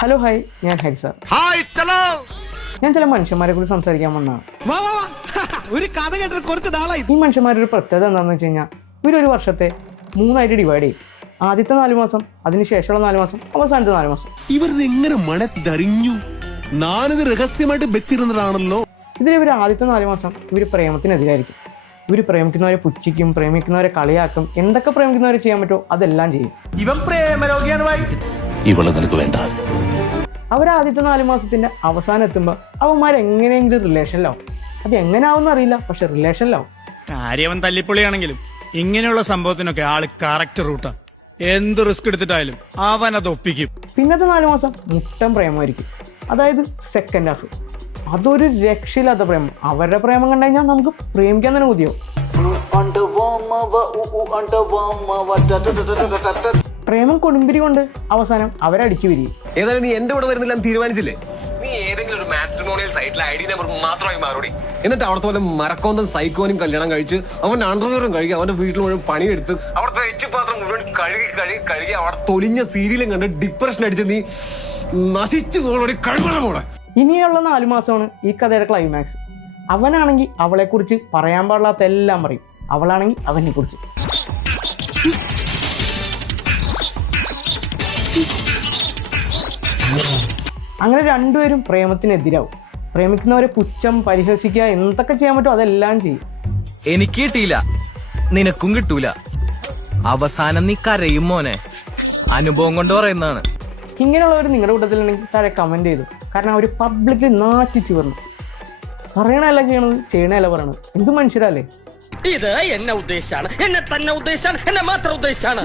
Hello hi, ഞാൻ Hari sir. ഞാൻ ചില മനുഷ്യന്മാരെ കുറിച്ച് സംസാരിക്കാൻ വന്നതാണ്. ഈ മനുഷ്യന്മാരുടെ ഒരു പ്രത്യേകത എന്താണെന്ന് വെച്ച് കഴിഞ്ഞാൽ ഇവരൊരു വർഷത്തെ 3 ഡിവൈഡ് ചെയ്യും. ആദ്യത്തെ 4 മാസം, അതിനുശേഷമുള്ള 4 മാസം, അവസാനത്തെ 4 മാസം. ഇവർ എങ്ങനെ മണത്തറിഞ്ഞു? ഞാനിത് രഹസ്യമായിട്ട് വെച്ചിരുന്നതാണല്ലോ. ഇവർ ആദ്യത്തെ 4 മാസം ഇവർ പ്രേമത്തിനെതിരായിരിക്കും. ഇവർ പ്രേമിക്കുന്നവരെ പുച്ഛിക്കും, പ്രേമിക്കുന്നവരെ കളിയാക്കും, എന്തൊക്കെ പ്രേമിക്കുന്നവരെ ചെയ്യാൻ പറ്റുമോ അതെല്ലാം ചെയ്യും. ഇവൻ പ്രേമരോഗിയാണ്. ഇവളെ നിനക്ക് വേണ്ട. ആദ്യത്തെ 4 മാസത്തിന്റെ അവസാനം എത്തുമ്പോൾ അവന്മാരെങ്ങനെയെങ്കിലും റിലേഷനിലാവും. അത് എങ്ങനെ ആവുമെന്ന് അറിയില്ല, പക്ഷെ റിലേഷനിലാവും. കാര്യവൻ തല്ലിപ്പൊളിയാണെങ്കിലും ഇങ്ങനെയുള്ള സംഭവത്തിനൊക്കെ ആള് കറക്റ്റ് റൂട്ടാ. എന്ത് റിസ്ക് എടുത്തിട്ടായാലും അവൻ അത് ഒപ്പിക്കും. പിന്നത്തെ 4 മാസം മുട്ടൻ പ്രേമമായിരിക്കും, അതായത് സെക്കൻഡ് ഹാഫ്. അതൊരു രക്ഷയില്ലാത്ത പ്രേമം. അവരുടെ പ്രേമം കണ്ടു കഴിഞ്ഞാൽ നമുക്ക് പ്രേമിക്കാൻ തന്നെ മതിയോ. പ്രേമം കൊടുമ്പിരി കൊണ്ട് അവസാനം അവരടിച്ചു പിരിയും. ഏതായാലും നീ എന്റെ കൂടെ വരുന്നില്ല തീരുമാനിച്ചില്ലേ? നീ ഏതെങ്കിലും ഒരു മാട്രിമോണിയൽ സൈറ്റിലെ ഐഡി നമ്പർ മാത്രമായി മാറി, എന്നിട്ട് അവിടുത്തെ പോലെ മരക്കോന്തൻ സൈക്കോനും കല്യാണം കഴിച്ച് അവൻ അണ്ടർവെയറും കഴുകി അവന്റെ വീട്ടിൽ മുഴുവൻ പണിയെടുത്ത് അവിടുത്തെ എച്ചുപാത്രം മുഴുവൻ കഴുകി അവിടെ തൊലിഞ്ഞ സീരിയലും കണ്ട് ഡിപ്രഷൻ അടിച്ച് നീ നശിച്ചു പോകണ കഴിവണമോടെ. ഇനിയുള്ള 4 മാസമാണ് ഈ കഥയുടെ ക്ലൈമാക്സ്. അവനാണെങ്കിൽ അവളെക്കുറിച്ച് പറയാൻ പാടില്ലാത്ത എല്ലാം പറയും, അവളാണെങ്കിൽ അവനെ കുറിച്ച്. അങ്ങനെ രണ്ടുപേരും പ്രേമത്തിനെതിരാവും. പ്രേമിക്കുന്നവരെ പുച്ഛം, പരിഹസിക്കുക, എന്തൊക്കെ ചെയ്യാൻ പറ്റുമോ അതെല്ലാം ചെയ്യും. എനിക്ക് കിട്ടിയില്ല, നിനക്കും കിട്ടൂല. അവസാനം നീ കരയും മോനെ. അനുഭവം കൊണ്ട് പറയുന്നതാണ്. ഇങ്ങനെയുള്ളവർ നിങ്ങളുടെ കൂട്ടത്തിലുണ്ടെങ്കിൽ താഴെ കമന്റ് ചെയ്തു. കാരണം അവർ പബ്ലിക്കിൽ നാറ്റിച്ചു പറഞ്ഞു. പറയണല്ല ചെയ്യണത്, ചെയ്യണല്ല പറയണത്. എന്ത് മനുഷ്യരല്ലേ ഇത് എന്നെ ഉദ്ദേശാണ്, എന്നെ തന്നെ ഉദ്ദേശാണ്, എന്നെ മാത്രം ഉദ്ദേശാണ്.